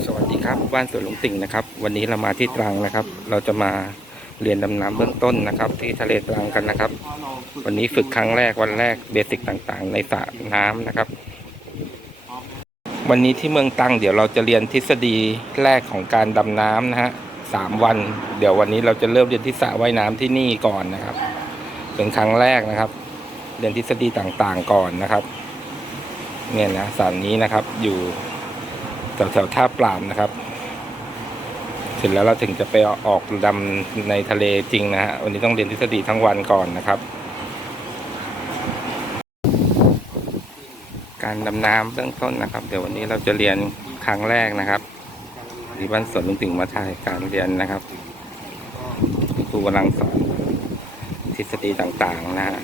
สวัสดีครับบ้านสวนลุงติ่งนะครับ วันนี้เรามาที่ตรังนะครับ เราจะมาเรียนดำน้ำเบื้องต้นนะครับ ที่ทะเลตรังกันนะครับ วันนี้ฝึกครั้งแรกวันแรกเบสิกต่างๆ ในสระน้ำนะครับ วันนี้ที่เมืองตรังเดี๋ยวเราจะเรียนทฤษฎีแรกของการดำน้ำนะฮะสามวัน เดี๋ยววันนี้เราจะเริ่มเรียนที่สระว่ายน้ำที่นี่ก่อนนะครับ เป็นครั้งแรกนะครับ เรียนทฤษฎีต่างๆก่อนนะครับเนี่ยนะสระนี้นะครับอยู่ แถวแถวๆท่าปรามนะครับ เสร็จแล้วเราถึงจะไปออกดำในทะเลจริงนะฮะวันนี้ต้องเรียนทฤษฎีทั้งวันก่อนนะครับ การดำน้ำเบื้องต้นนะครับ เดี๋ยววันนี้เราจะเรียนครั้งแรกนะครับที่บ้านสวนลุงติ่งมาถ่ายการเรียนนะครับครูกำลังสอนทฤษฎีต่างๆนะฮะ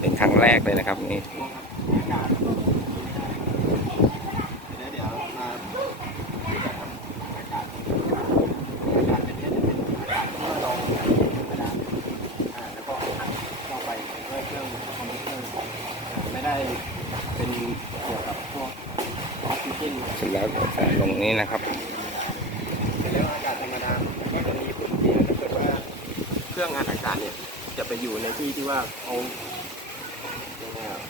เป็นครั้งแรกเลยนะครับนี่ เดี๋ยวมาการจะเรียนจะเป็นการที่เราธรรมดาอ่าแล้วก็อัดเข้าไปด้วยเครื่องคอมพิวเตอร์อ่าไม่ได้ เป็นเกี่ยวกับพวกออกซิเจนเสร็จแล้วก็จะลงนี้นะครับแต่แล้วอากาศธรรมดาก็จะมีผลที่ถ้าเกิดว่าเครื่องอัดอากาศเนี่ยจะไปอยู่ในที่ที่ว่าเขายังไงอะ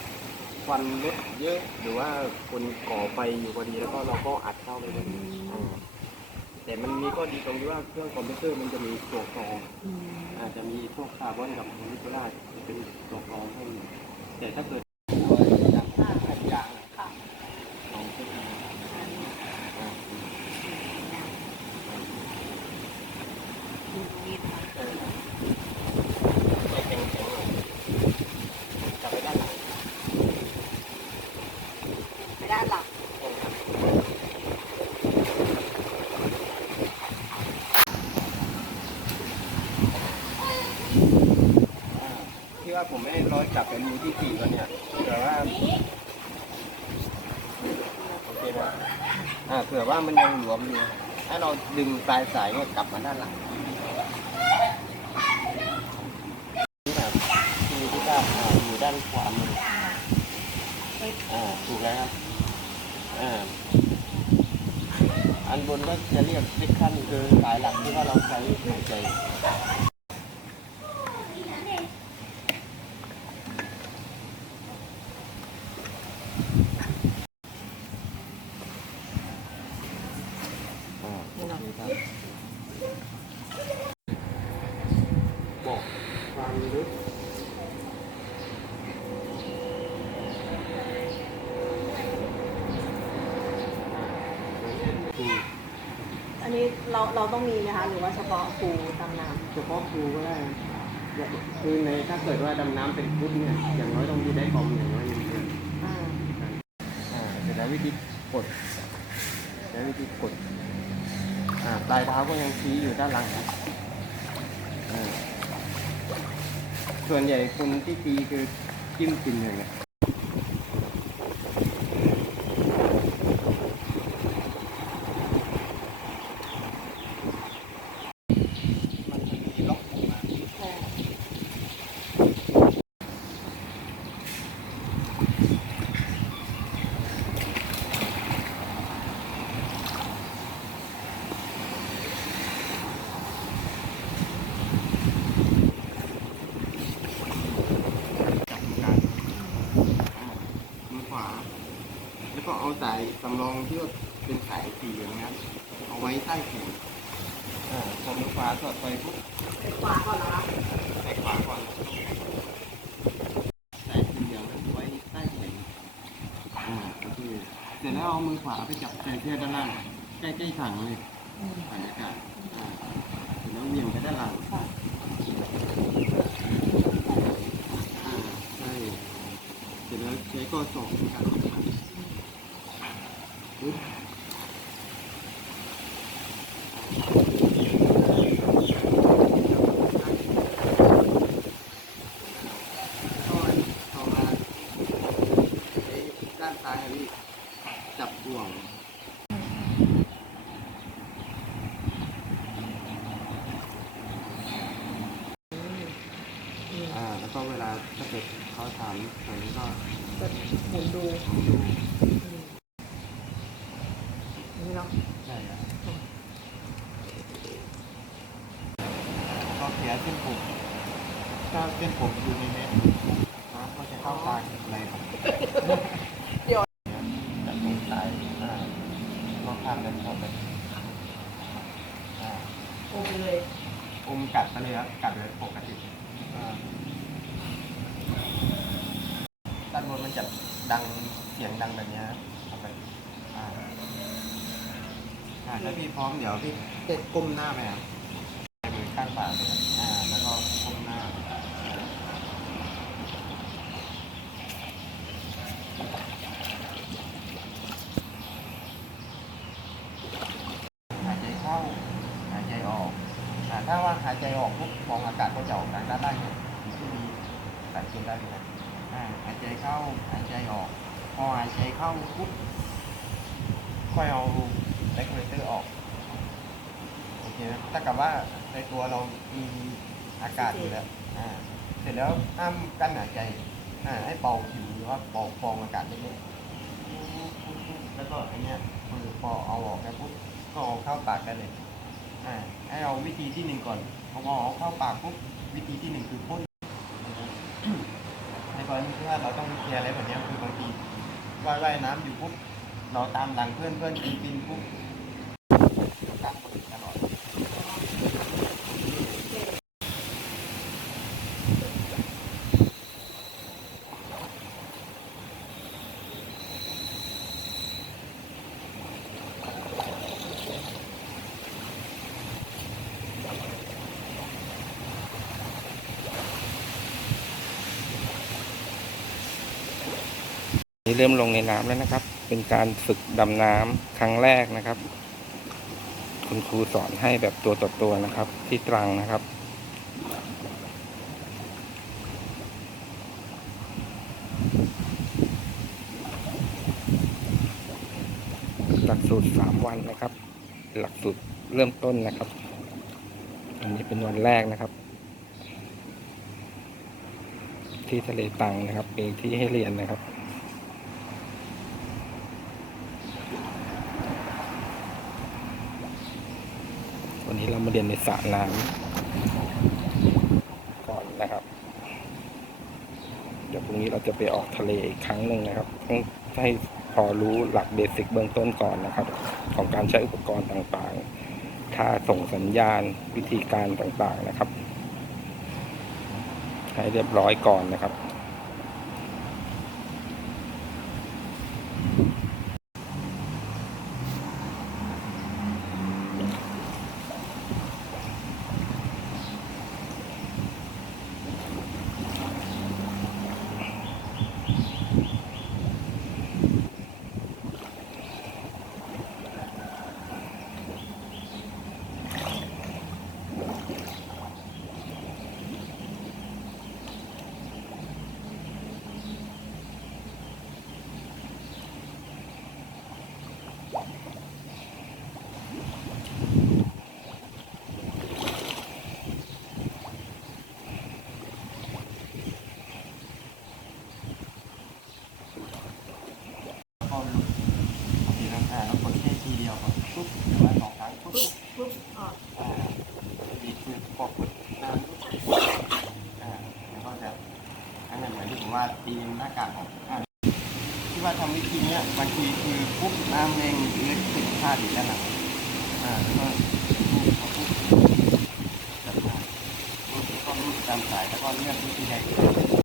ควันรถเยอะหรือว่าคนก่อไฟอยู่พอดีแล้วก็เราก็อัดเข้าไปเลยแต่มันมีข้อดีตรงที่ว่าเครื่องคอมพิวเตอร์มันจะมีตัวกรองอาจจะมีพวกคาร์บอนกับนิโคลาเป็นตัวกรองให้แต่ถ้าเกิดจากหน้าขัดยางอะค่ะของเครื่องอ่า เออไม่แข็งแข็งเลยกลับไปด้านหลัง ไปด้านหลัง อ่าที่ว่า ผมไม่ร้อยกลับไปมือที่สี่แล้วเนี่ยแต่ว่าโอเคนะอ่าเผื่อว่ามันยังหลวมอยู่ให้เราดึงปลายสายเนี่ยกลับมาด้านหลังนี่แบบคือที่ด้าอยู่ด้านขวามืออ่าถูกแล้วครับอ่าอันบนก็จะเรียกฟิกขั้นคือสายหลักที่ว่าเราใช้หายใจ อ่าโอเคครับบอกความลึก อันนี้ เราเราต้องมีนะคะ หรือว่าเฉพาะครูดำน้เฉพาะครูก็ได้อย่าคือในถ้าเกิดว่าดำน้ำเป็นฟุตเนี่ย อย่างน้อยต้องมีได้กอมอย่างน้อยหนึ่งเดือนำอ่าอ่าเสร็จแล้ววิธีกดใช้วิธีกดอ่าปลายเท้าก็ยังชี้อยู่ด้านหลังครับอ่าส่วนใหญ่คนที่ตีคือจิ้มกินอย่างเงี้ย มันจะมีล็อกออกมา ใช่ จับการมือขวา แล้วก็เอา สายสำรองที่ว่าเป็นสายสีอย่างนั้นเอาไว้ใต้แขนอ่าพอมือขวาสอดไปปุ๊บไปขวาก่อนนะคะใส่ขวาก่อนสายสีเหลืองนั้นไว้ใต้แขนอ่าโอเคเสร็จแล้วเอามือขวาไปจับแขนเสื้อด้านล่างใกล้ๆถังเลยอืมถังอากาศอ่าเสร็จแล้วเหวี่ยงไปด้านหลัง ถ้าเกิดเขาถามส่วนนี้ก็ก็หมุนดูดูนี่เนาะใช่ครับก็เสียเส้นผมถ้าเส้นผมอยู่ในเม็ดน้ำก็จะเข้าตาอะไรครัเดี๋ยวจะลงสายอ่าลองทำกันเข้าไปอ่าอมเลยอมกัดไปเลยครับกัดเลยอ ดังเสียงดังแบบนี้ครับเอาไปอ่าอ่าแล้วพี่พร้อมเดี๋ยวพี่เจ็ดก้มหน้าไปครับมือข้างขวาเลยครับอ่าแล้วก็ก้มหน้าหายใจเข้าหายใจออกอ่าถ้าว่าหายใจออกปุ๊บฟองอากาศก็จะออกทางด้านล่างเนี่ยที่มีสายเกณฑ์ได้เลยนะอ่า หายใจเข้าหายใจออก พอหายใจเข้าปุ๊บค่อยเอาเรกูเลเตอร์ออกโอเคนะถ้ากับว่าในตัวเรามีอากาศอยู่แล้วอ่าเสร็จแล้วห้ามกั้นหายใจอ่าให้เป่าผิวหรือว่าเป่าฟองอากาศเล็กๆแล้วก็อันเนี้ยคือพอเอาออกแล้วปุ๊บก็เอาเข้าปากได้เลยอ่าให้เอาวิธีที่หนึ่งก่อนพอเอาเข้าปากปุ๊บวิธีที่หนึ่งคือพ่น ในกรณีที่ว่าเราต้องเคลียร์อะไรแบบเนี้ยคือบางทีว่ายว่ายน้ำอยู่ปุ๊บเราตามหลังเพื่อนเพื่อนกินกินปุ๊บกล้ามปืนตลอด นี่เริ่มลงในน้ำแล้วนะครับ เป็นการฝึกดำน้ำครั้งแรกนะครับ คุณครูสอนให้แบบตัวต่อตัวนะครับ ที่ตรังนะครับ หลักสูตรสามวันนะครับ หลักสูตรเริ่มต้นนะครับ อันนี้เป็นวันแรกนะครับ ที่ทะเลตังนะครับมีที่ให้เรียนนะครับ วันนี้เรามาเรียนในสระน้ำก่อนนะครับ เดี๋ยวพรุ่งนี้เราจะไปออกทะเลอีกครั้งหนึ่งนะครับต้องให้พอรู้หลักเบสิกเบื้องต้นก่อนนะครับ ของการใช้อุปกรณ์ต่างๆถ้าส่งสัญญาณวิธีการต่างๆนะครับ ให้เรียบร้อยก่อนนะครับ แล้วก็ลุกโอเคครับอ่าแล้วกดแค่ทีเดียวครับปุ๊บหรือว่าสองครั้งปุ๊บ ปุ๊บอะ อ่าบีบมือปอกปุ๊บน้ำปุ๊บอ่าแล้วก็จะอันนั้นเหมื อนที่ผมว่าตีหน้ากากออกอ่าที่ว่าทำวิธีเนี้ยบางทีคือปุ๊บน้ำแรงเลือดติดพลาดอยู่ด้วนะอ่าแล้วก็ปุ๊บเอาปุ๊บจับมาปุ๊บแล้วก็รูดตามสายแล้วก็เลือกวิธีใด